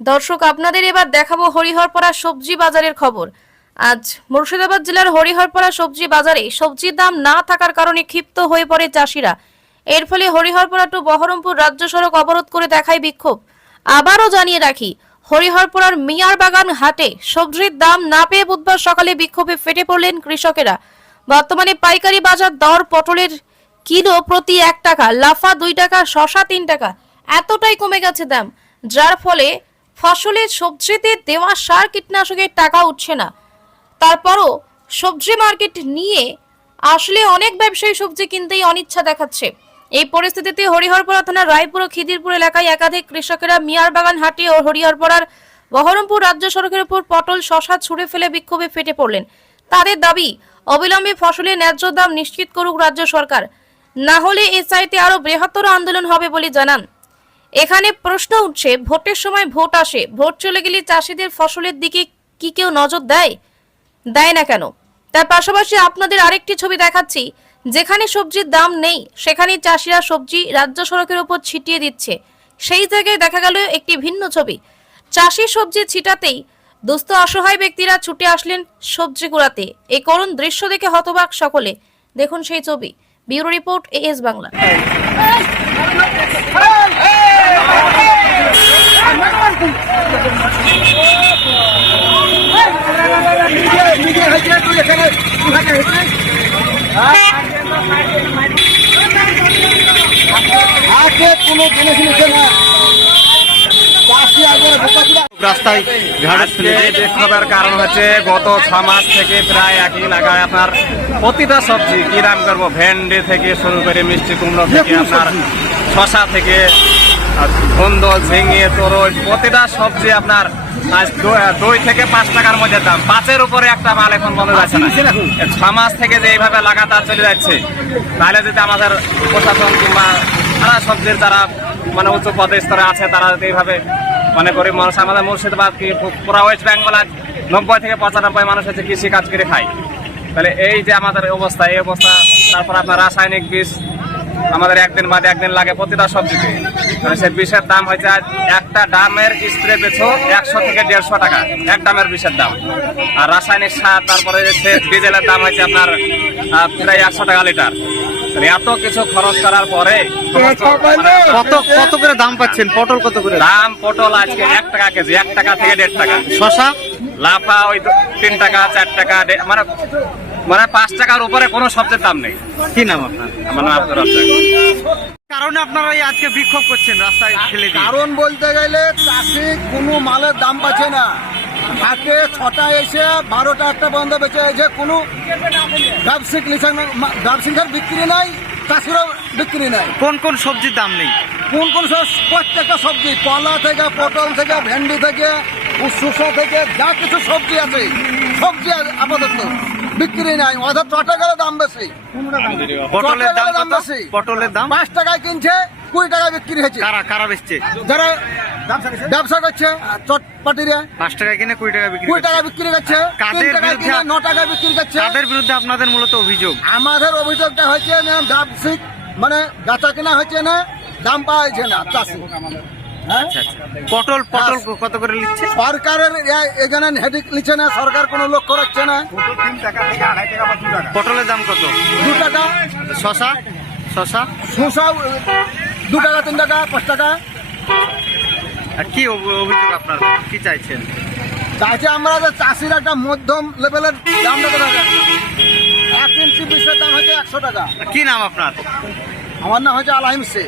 দর্শক, আপনাদের এবার দেখাবো হরিহরপাড়া সবজি বাজারের খবর। আজ মুর্শিদাবাদ জেলার হরিহরপাড়া সবজি বাজারে সবজির দাম না থাকার কারণে ক্ষিপ্ত হয়ে পড়ে চাষিরা। এর ফলে হরিহরপাড়া টু বহরমপুর রাজ্য সড়ক অবরোধ করে দেখায় বিক্ষোভ। আবারও জানিয়ে রাখি, হরিহরপাড়ার মিয়ার বাগান হাটে সবজির দাম না পেয়ে বুধবার সকালে বিক্ষোভে ফেটে পড়লেন কৃষকেরা। বর্তমানে পাইকারি বাজার দর পটলের কিলো প্রতি এক টাকা, লাফা দুই টাকা, শশা তিন টাকা, এতটাই কমে গেছে দাম, যার ফলে ফসলের সবজিতে দেওয়া সার কীটনাশকের টাকা উঠছে না। তারপরও সবজি মার্কেট নিয়ে আসলে অনেক ব্যবসায়ী সবজি কিনতেই অনিচ্ছা দেখাচ্ছে। এই পরিস্থিতিতে হরিহরপাড়া থানার রায়পুর ও খিদিরপুর এলাকায় একাধিক কৃষকেরা মিয়ার বাগান হাটে ও হরিহরপাড়ার বহরমপুর রাজ্য সড়কের উপর পটল শশা ছুঁড়ে ফেলে বিক্ষোভে ফেটে পড়লেন। তাদের দাবি, অবিলম্বে ফসলের ন্যায্য দাম নিশ্চিত করুক রাজ্য সরকার। না হলে এ চাইতে আরও বৃহত্তর আন্দোলন হবে বলে জানান। এখানে প্রশ্ন উঠছে, ভোটের সময় ভোট আসে, ভোট চলে গেলে চাষিদের ফসলের দিকে কি কেউ নজর দেয়? দেয় না কেন? তার পাশাপাশি আপনাদের আরেকটি ছবি দেখাচ্ছি, যেখানে সবজির দাম নেই, সেখানে চাষিরা সবজি রাজ্য সড়কের উপর ছিটিয়ে দিচ্ছে। সেই জায়গায় দেখা গেল একটি ভিন্ন ছবি, চাষি সবজি ছিটাতেই দুস্থ অসহায় ব্যক্তিরা ছুটে আসলেন সবজি কুড়াতে। এই করুণ দৃশ্য দেখে হতবাক সকলে। দেখুন সেই ছবি, bureau report A S Bangla. রাস্তায় বিক্ষোভের কারণ হচ্ছে গত ছ থেকে প্রায় একই এলাকায় আপনার প্রতিটা সবজি কি দাম করব ভেন্ডি থেকে শুরু করে মিষ্টি কুমড়ো থেকে আপনার। শশা থেকে ধুন্দল ঝিঙে তরই প্রতিটা সবজি আপনার আজ দুই থেকে পাঁচ টাকার মধ্যে দাম। পাঁচের উপরে একটা মাল এখন বন্ধ যাচ্ছে না। ছ মাস থেকে যে এইভাবে লাগাতার চলে যাচ্ছে তাহলে যদি আমাদের প্রশাসন কিংবা তারা সবজির যারা মানে উচ্চ পদে স্তরে আছে তারা যদি এইভাবে মানে গরিব মানুষ আমাদের মুর্শিদাবাদ কি পুরা ওয়েস্ট বেঙ্গল নব্বই থেকে পঁচানব্বই মানুষ হচ্ছে কৃষি কাজ করে খায়। তাহলে এই যে আমাদের অবস্থা এই অবস্থা তারপর আপনার রাসায়নিক বীজ আমাদের একদিন বাদে একদিন লাগে প্রতিটা সবজিতে। মানে সেই বিষের দাম হয়েছে আজ একটা ডামের স্প্রে পেছো একশো থেকে দেড়শো টাকা এক ডামের বিষের দাম। আর রাসায়নিক সার তারপরে সে ডিজেলের দাম হয়েছে আপনার প্রায় একশো টাকা লিটার। এত কিছু খরচ করার পরে মানে কত কত করে দাম পাচ্ছেন? পটল কত করে? দাম পটল আজকে এক টাকা কেজি এক টাকা থেকে দেড় টাকা। শশা লাফা ওই তিন টাকা চার টাকা মানে মানে পাঁচ টাকার উপরে কোনো সবজির দাম নেই। কি নাম আপনার? আমার নাম আব্দুর রাজ্জাক। কারণে আপনারা এই আজকে বিক্ষোভ করছেন রাস্তায় ফেলে কারণ বলতে গেলে চাষি কোনো মালের দাম পাচ্ছে না। হাটে ছটা এসে বারোটা একটা বন্ধ বেঁচে এসে কোনো ব্যবসায়িক ব্যবসায়িকের বিক্রি নাই চাষিরও বিক্রি নাই। কোন কোন সবজির দাম নেই? কোন কোন সব প্রত্যেকটা সবজি কলা থেকে পটল থেকে ভেন্ডি থেকে শসা থেকে যা কিছু সবজি আছে সবজি আপাতত। বিক্রি নাই অর্থাৎ ছ টাকার দাম বেশি। পটলের দাম দাম বেশি। পটলের দাম? পাঁচ টাকায় কিনছে কুড়ি টাকায় বিক্রি হয়েছে। কারা কারা বেচছে? যারা ব্যবসা করছে? চটপাটিরে পাঁচ টাকায় কিনে কুড়ি টাকা বিক্রি কুড়ি টাকা বিক্রি করছে কাদের বিরুদ্ধে- ন টাকায় বিক্রি করছে। তাদের বিরুদ্ধে আপনাদের মূলত অভিযোগ? আমাদের অভিযোগটা হচ্ছে না ব্যবসায়িক মানে বেচা কেনা হচ্ছে না দাম পাওয়া যাচ্ছে না চাষি। পটল পটল কত করে নিচ্ছে? সরকারের এখানে হেডিক নিচ্ছে না সরকার কোনো লক্ষ্য রাখছে না। পটলের দাম কত? দু টাকা। শশা? শশা? শসা দু টাকা তিন টাকা পাঁচ টাকা। আর কি অভিযোগ আপনার? কি চাইছেন? চাইছে আমরা যে চাষির একটা মধ্যম লেভেলের দাম এক ইঞ্চি বিষের দাম হচ্ছে একশো টাকা। কি নাম আপনার? আমার নাম হচ্ছে আলাহিম শেখ।